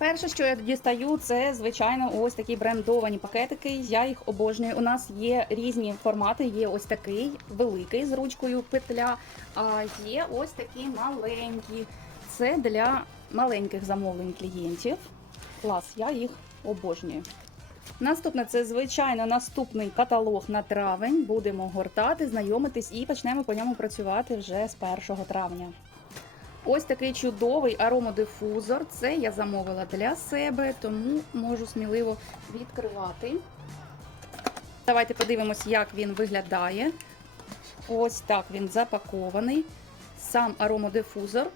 Перше, що я дістаю, це звичайно ось такі брендовані пакетики. Я їх обожнюю. У нас є різні формати. Є ось такий великий з ручкою петля, а є ось такі маленькі. Це для маленьких замовлень клієнтів. Клас, я їх обожнюю. Наступне це звичайно наступний каталог на травень. Будемо гортати, знайомитись і почнемо по ньому працювати вже з 1 травня. Ось такий чудовий аромодифузор. Це я замовила для себе, тому можу сміливо відкривати. Давайте подивимось, як він виглядає. Ось так він запакований. Сам аромодифузор,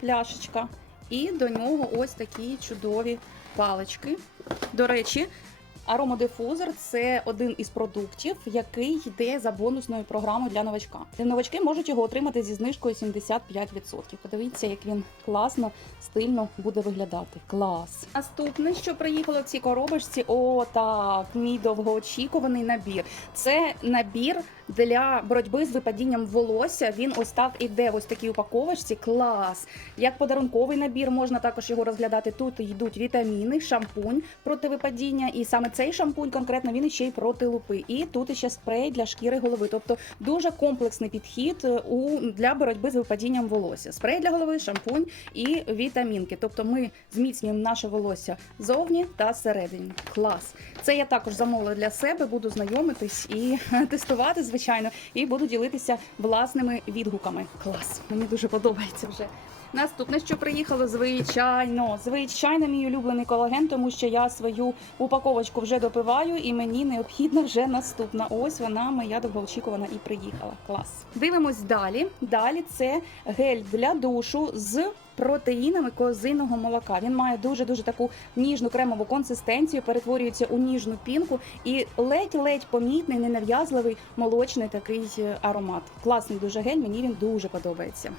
пляшечка. І до нього ось такі чудові палички. До речі, аромодифузор це один із продуктів, який йде за бонусною програмою для новачка. Новачки можуть його отримати зі знижкою 75%. Подивіться, як він класно, стильно буде виглядати. Клас. Наступне, що приїхало в цій коробочці, о, так, мій довгоочікуваний набір. Це набір для боротьби з випадінням волосся. Він ось так іде ось такій упаковочці. Клас! Як подарунковий набір можна також його розглядати. Тут йдуть вітаміни, шампунь проти випадіння, і саме цей шампунь конкретно він ще й проти лупи. І тут іще спрей для шкіри голови. Тобто дуже комплексний підхід е, у для боротьби з випадінням волосся. Спрей для голови, шампунь і вітамінки. Тобто ми зміцнюємо наше волосся зовні та зсередині. Клас! Це я також замовила для себе. Буду знайомитись і тестувати, звичайно, і буду ділитися власними відгуками. Клас! Мені дуже подобається вже. Наступне, що приїхало, звичайно, звичайно, мій улюблений колаген, тому що я свою упаковочку вже допиваю, і мені необхідна вже наступна. Ось вона моя довгоочікувана і приїхала. Клас. Дивимось далі. Далі це гель для душу з. Протеїнами козиного молока він має дуже дуже таку ніжну кремову консистенцію, перетворюється у ніжну пінку і ледь-ледь помітний, ненав'язливий молочний такий е, аромат. Класний дуже гель, мені він дуже подобається.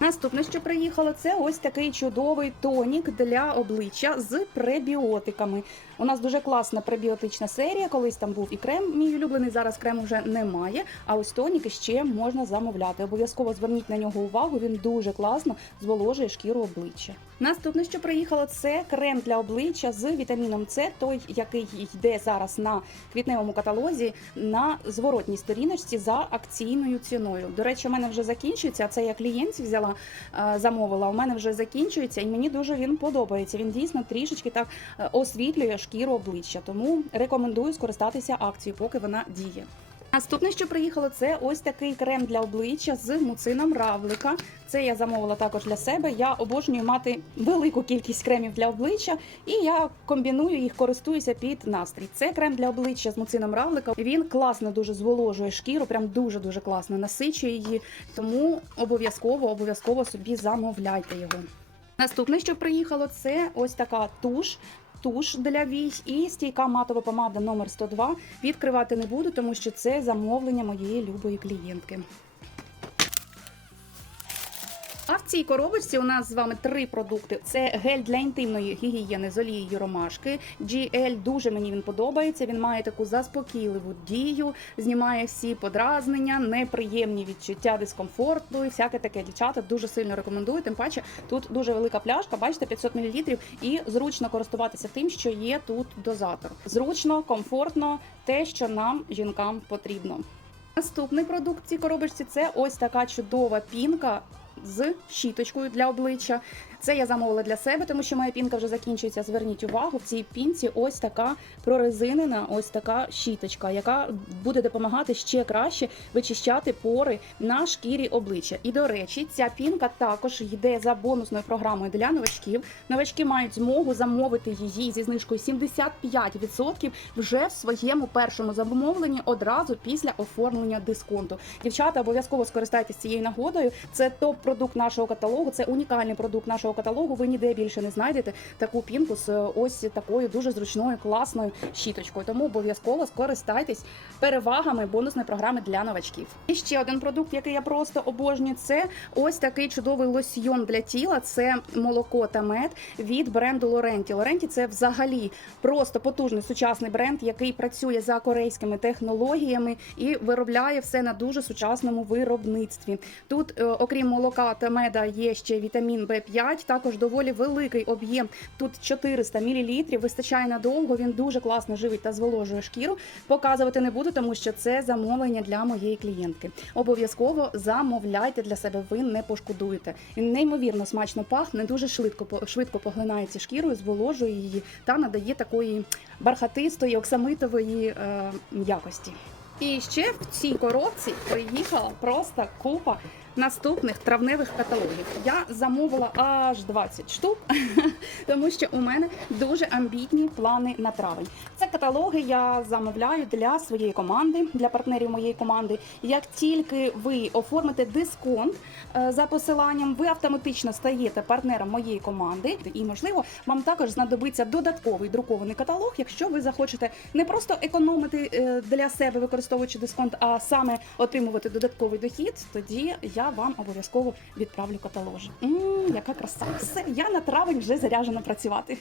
Наступне, що приїхало, це ось такий чудовий тонік для обличчя з пребіотиками. У нас дуже класна пребіотична серія. Колись там був і крем, мій улюблений. Зараз крему вже немає. А ось тонік ще можна замовляти. Обов'язково зверніть на нього увагу. Він дуже класно зволожує шкіру обличчя. Наступне, що приїхало, це крем для обличчя з вітаміном С, той, який йде зараз на квітневому каталозі на зворотній сторіночці за акційною ціною. До речі, у мене вже закінчується. Це я клієнтів взяла, е, замовила. У мене вже закінчується, і мені дуже він подобається. Він дійсно трішечки так е, освітлює шкіру обличчя. Тому рекомендую скористатися акцією, поки вона діє. Наступне, що приїхало, це ось такий крем для обличчя з муцином равлика. Це я замовила також для себе. Я обожнюю мати велику кількість кремів для обличчя, і я комбіную їх, користуюся під настрій. Це крем для обличчя з муцином равлика. Він класно дуже зволожує шкіру, прям дуже дуже класно насичує її. Тому обов'язково обов'язково собі замовляйте його. Наступне, що приїхало, це ось така туш. Туш для вій і стійка матова помада номер 102 Відкривати не буду, тому що це замовлення моєї любої клієнтки. Цій коробочці у нас з вами три продукти: це гель для інтимної гігієни з олією ромашки. GL дуже мені він подобається. Він має таку заспокійливу дію, знімає всі подразнення, неприємні відчуття дискомфорту і всяке таке. Дівчата дуже сильно рекомендую. Тим паче тут дуже велика пляшка, бачите, 500 мл, і зручно користуватися тим, що є тут дозатор. Зручно, комфортно, те, що нам жінкам потрібно. Наступний продукт в цій коробочці це ось така чудова пінка з щіточкою для обличчя. Це я замовила для себе, тому що моя пінка вже закінчується. Зверніть увагу, в цій пінці ось така прорезинена, ось така щіточка, яка буде допомагати ще краще вичищати пори на шкірі обличчя. І до речі, ця пінка також йде за бонусною програмою для новачків. Новачки мають змогу замовити її зі знижкою 75% вже в своєму першому замовленні одразу після оформлення дисконту. Дівчата обов'язково скористайтесь цією нагодою. Це топ-продукт нашого каталогу, це унікальний продукт нашого каталогу. Ви ніде більше не знайдете таку пінку з ось такою дуже зручною, класною щіточкою. Тому обов'язково скористайтесь перевагами бонусної програми для новачків. І ще один продукт, який я просто обожнюю, це ось такий чудовий лосьйон для тіла. Це молоко та мед від бренду Лоренті. Лоренті це взагалі просто потужний сучасний бренд, який працює за корейськими технологіями і виробляє все на дуже сучасному виробництві. Тут, е, окрім молока та меда, є ще вітамін В5, 5, також доволі великий об'єм. Тут 400 мл, вистачає надовго. Він дуже класно живить та зволожує шкіру. Показувати не буду, тому що це замовлення для моєї клієнтки. Обов'язково замовляйте для себе, ви не пошкодуєте. Він неймовірно смачно пахне, дуже швидко швидко поглинається шкірою, зволожує її та надає такої бархатистої, оксамитової е, якості. І ще в цій коробці приїхала просто купа наступних травневих каталогів. Я замовила аж 20 штук, тому що у мене дуже амбітні плани на травень. Це каталоги я замовляю для своєї команди, для партнерів моєї команди. Як тільки ви оформите дисконт е, за посиланням, ви автоматично стаєте партнером моєї команди, і можливо вам також знадобиться додатковий друкований каталог, якщо ви захочете не просто економити е, для себе, використовуючи дисконт, а саме отримувати додатковий дохід, тоді я вам обов'язково відправлю каталожі. М, яка краса! Все, я на травень вже заряджена працювати.